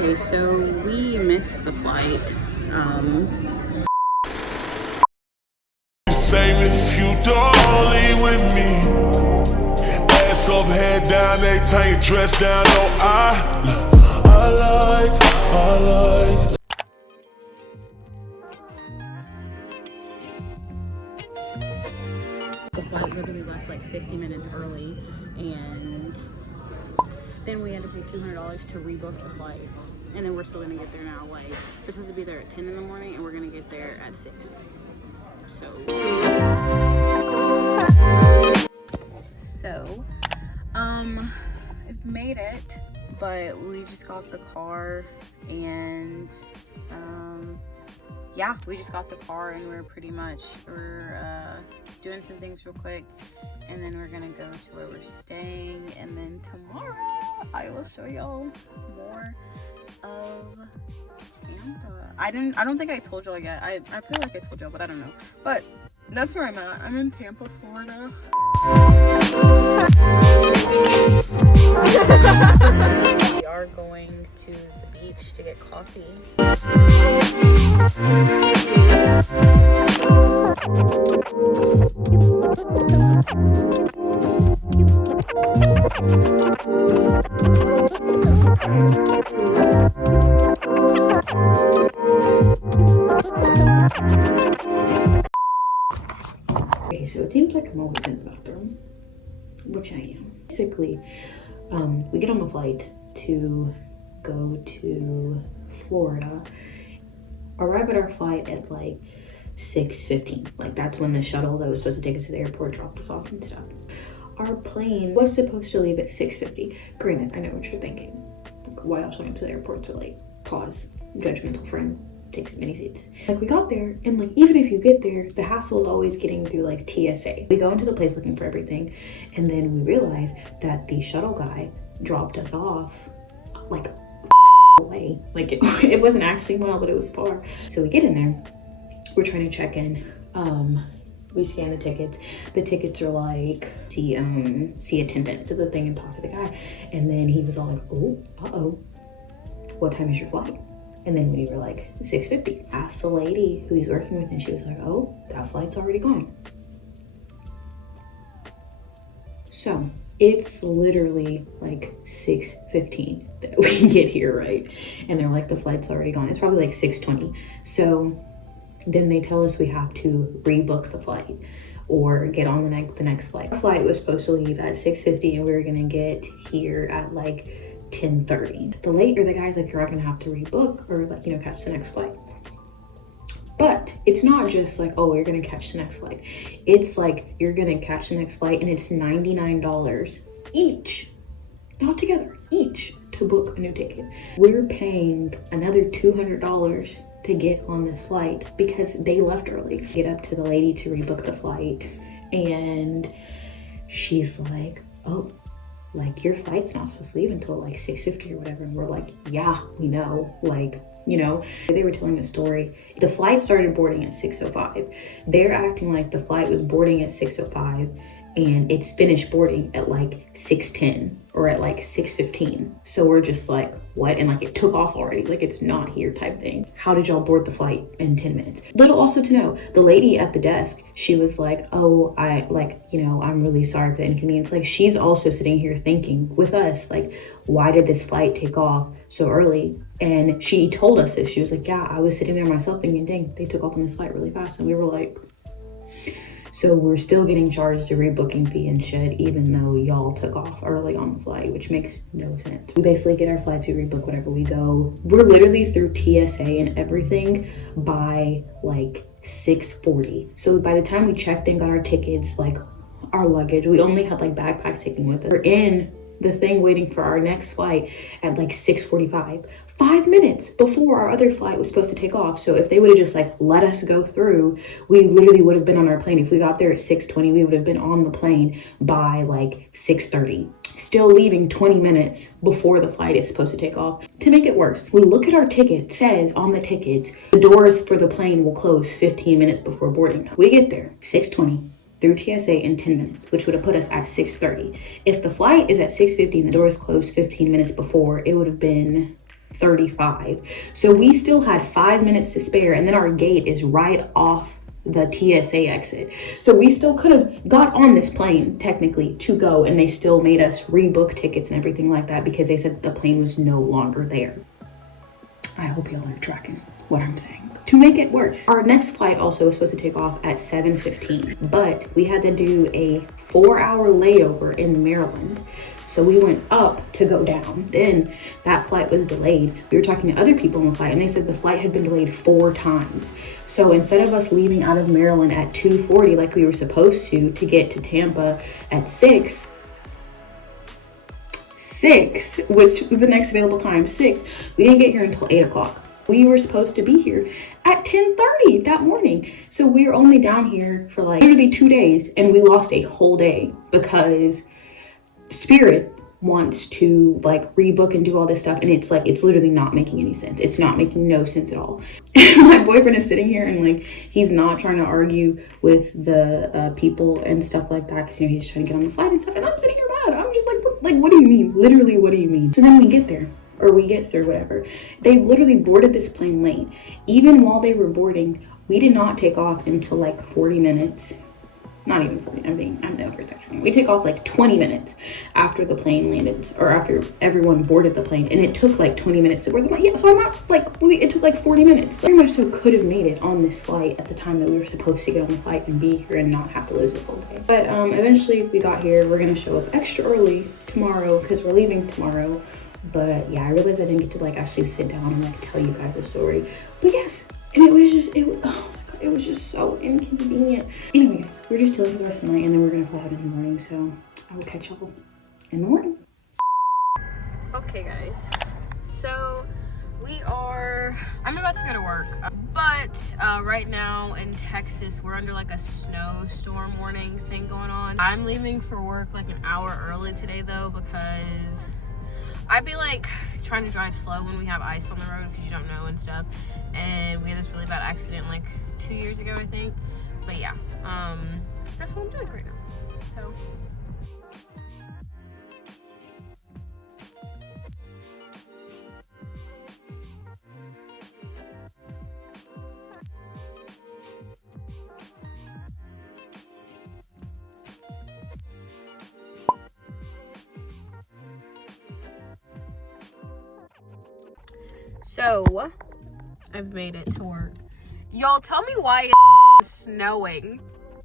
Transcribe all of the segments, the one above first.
Okay, so we missed the flight. Same if you don't leave with me. Ass up, head down, necktie, your dress down. No, I like. The flight literally left like 50 minutes early, and then we had to pay $200 to rebook the flight. And then we're still gonna get there now. Like, we're supposed to be there at 10 in the morning, and we're gonna get there at 6. So, I've made it, but we just got the car, and yeah, we just got the car, and we're doing some things real quick, and then we're gonna go to where we're staying, and then tomorrow I will show y'all more of Tampa. I don't think I told y'all yet. I feel like I told y'all, but I don't know. But that's where I'm at. I'm in Tampa, Florida. We are going to the beach to get coffee. Okay, so it seems like I'm always in the bathroom, which I am. Basically, we get on the flight to go to Florida, arrive at our flight at like 6:15. Like, that's when the shuttle that was supposed to take us to the airport dropped us off and stuff. Our plane was supposed to leave at 6:50. Granted, I know what you're thinking. Like, why else went to the airport to like pause? Judgmental friend takes many seats. Like, we got there, and like, even if you get there, the hassle is always getting through like TSA. We go into the place looking for everything, and then we realize that the shuttle guy dropped us off like away. Like, it wasn't actually well, but it was far. So we get in there, we're trying to check in. We scan the tickets. The tickets are like, see attendant to the thing and talk to the guy. And then he was all like, oh, what time is your flight? And then we were like, 6:50. Asked the lady who he's working with, and she was like, oh, that flight's already gone. So it's literally like 6:15 that we get here, right? And they're like, the flight's already gone. It's probably like 6:20. So then they tell us we have to rebook the flight or get on the next flight. Our flight was supposed to leave at 6:50, and we were gonna get here at like 10:30. The guy's like, you're not gonna have to rebook or like, catch the next flight. But it's not just like, oh, you're gonna catch the next flight. It's like, you're gonna catch the next flight, and it's $99 each, not together, each, to book a new ticket. We're paying another $200 to get on this flight because they left early. Get up to the lady to rebook the flight, and she's like, oh, like, your flight's not supposed to leave until like 6:50 or whatever. And we're like, yeah, we know. Like, they were telling a story. The flight started boarding at 6:05. They're acting like the flight was boarding at 6:05 and it's finished boarding at like 6:10 or at like 6:15. So we're just like, what? And like, it took off already. Like, it's not here type thing. How did y'all board the flight in 10 minutes? Little also to know, the lady at the desk, she was like, oh, I'm really sorry for the inconvenience. Like, she's also sitting here thinking with us, like, why did this flight take off so early? And she told us this. She was like, yeah, I was sitting there myself thinking, dang, they took off on this flight really fast. And we were like, so we're still getting charged a rebooking fee and shit, even though y'all took off early on the flight, which makes no sense. We basically get our flights, we rebook whatever we go. We're literally through TSA and everything by like 6:40. So by the time we checked in, got our tickets, like our luggage, we only had like backpacks taken with us. We're in the thing waiting for our next flight at like 6:45, 5 minutes before our other flight was supposed to take off. So if they would have just like let us go through, we literally would have been on our plane. If we got there at 6:20, we would have been on the plane by like 6:30. Still leaving 20 minutes before the flight is supposed to take off. To make it worse, we look at our ticket. It says on the tickets, the doors for the plane will close 15 minutes before boarding time. We get there, 6:20. Through TSA in 10 minutes, which would have put us at 6:30. If the flight is at 6:50 and the doors closed 15 minutes before, it would have been 8:35. So we still had 5 minutes to spare, and then our gate is right off the TSA exit. So we still could have got on this plane technically to go, and they still made us rebook tickets and everything like that because they said the plane was no longer there. I hope y'all are tracking what I'm saying. To make it worse, our next flight also was supposed to take off at 7:15, but we had to do a 4-hour layover in Maryland. So we went up to go down. Then that flight was delayed. We were talking to other people on the flight, and they said the flight had been delayed 4 times. So instead of us leaving out of Maryland at 2:40 like we were supposed to get to Tampa at 6, which was the next available time, 6, we didn't get here until 8 o'clock. We were supposed to be here at 10:30 that morning. So we were only down here for like literally 2 days, and we lost a whole day because Spirit wants to like rebook and do all this stuff, and it's like, it's literally not making any sense. It's not making no sense at all. My boyfriend is sitting here, and like, he's not trying to argue with the people and stuff like that, because, you know, he's trying to get on the flight and stuff, and I'm sitting here mad. I'm just like, what do you mean? Literally, what do you mean? So then we get there, or we get through, whatever. They literally boarded this plane late. Even while they were boarding, we did not take off until like 40 minutes. Not even 40, I'm there for a second. We take off like 20 minutes after the plane landed, or after everyone boarded the plane, and it took like 20 minutes to board the plane. Yeah, so I'm not like, it took like 40 minutes. Very much so could have made it on this flight at the time that we were supposed to get on the flight and be here and not have to lose this whole day. But eventually we got here. We're gonna show up extra early tomorrow because we're leaving tomorrow. But yeah, I realized I didn't get to like actually sit down and like tell you guys a story. But yes, and it was just, it was just so inconvenient. Anyways, we're just chilling for the rest of the night, and then we're gonna fly out in the morning. So I will catch y'all in the morning. Okay, guys. So I'm about to go to work, but right now in Texas, we're under like a snowstorm warning thing going on. I'm leaving for work like an hour early today though, because I'd be like trying to drive slow when we have ice on the road because you don't know and stuff. And we had this really bad accident like 2 years ago, I think. But yeah, that's what I'm doing right now. So. So, I've made it to work. Y'all, tell me why it was snowing.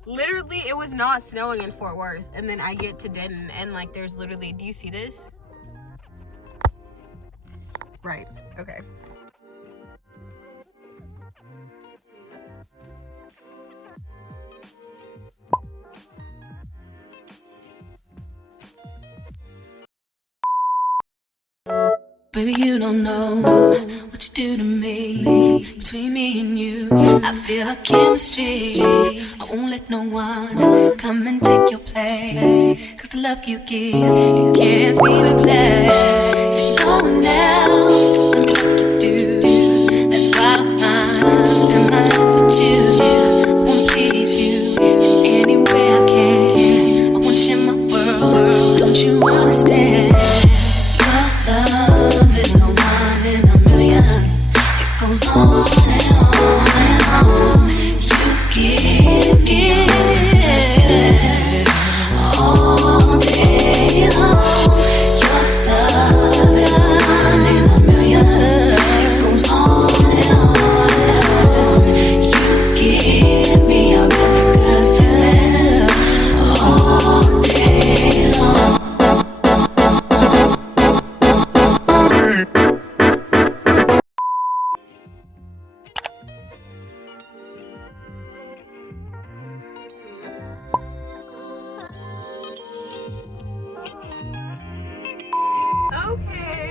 Literally, it was not snowing in Fort Worth. And then I get to Denton, and like, there's literally, do you see this? Right, okay. Baby, you don't know what you do to me. Between me and you, I feel like chemistry. I won't let no one come and take your place. Cause the love you give, it can't be replaced. So no one else knows what to do. That's why I'm mine. Spend my life with you. I wanna please you in any way I can. I wanna share my world. Don't you understand? Your love is a one in a million. It goes on and on and on. You give all day long. Your love is a one in a million. It goes on and on and on. You give me a really good feeling all day long. Okay.